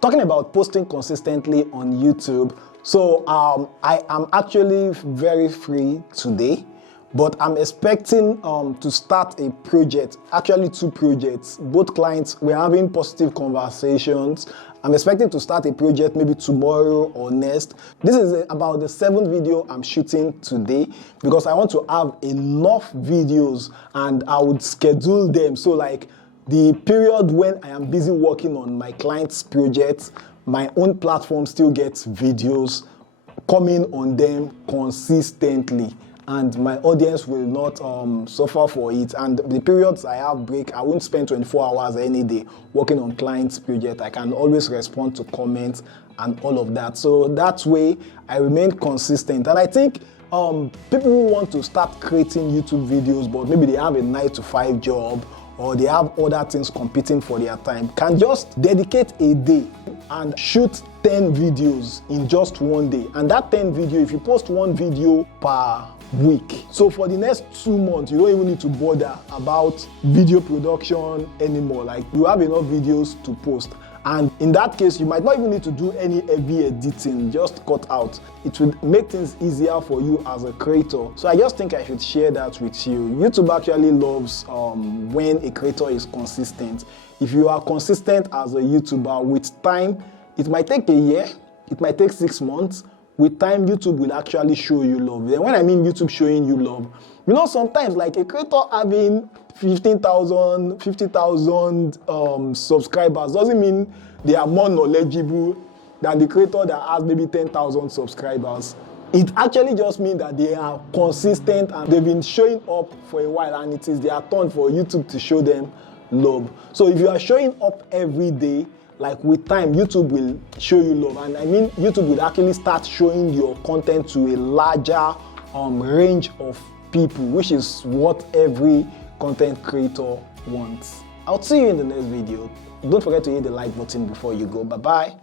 Talking about posting consistently on YouTube, so I am actually very free today, but I'm expecting to start a project, actually 2 projects. Both clients, we're having positive conversations. I'm expecting to start a project maybe tomorrow or next. This is about the 7th video I'm shooting today because I want to have enough videos and I would schedule them. So like the period when I am busy working on my client's projects, my own platform still gets videos coming on them consistently, and my audience will not suffer for it. And the periods I have break, I won't spend 24 hours any day working on client's project. I can always respond to comments and all of that. So that way I remain consistent. And I think people who want to start creating YouTube videos, but maybe they have a 9-to-5 job or they have other things competing for their time, can just dedicate a day and shoot 10 videos in just one day. And that 10 video, if you post 1 video per week, so for the next 2 months, you don't even need to bother about video production anymore. Like, you have enough videos to post. And in that case, you might not even need to do any heavy editing, just cut out. It would make things easier for you as a creator. So I just think I should share that with you. YouTube actually loves when a creator is consistent. If you are consistent as a YouTuber, with time, it might take a year, it might take 6 months. With time, YouTube will actually show you love. Then when I mean YouTube showing you love, you know, sometimes like a creator having 15,000, 50,000 subscribers doesn't mean they are more knowledgeable than the creator that has maybe 10,000 subscribers. It actually just means that they are consistent and they've been showing up for a while, and it is their turn for YouTube to show them love. So if you are showing up every day, like with time, YouTube will show you love. And I mean, YouTube will actually start showing your content to a larger range of people, which is what every content creator wants. I'll see you in the next video. Don't forget to hit the like button before you go. Bye-bye.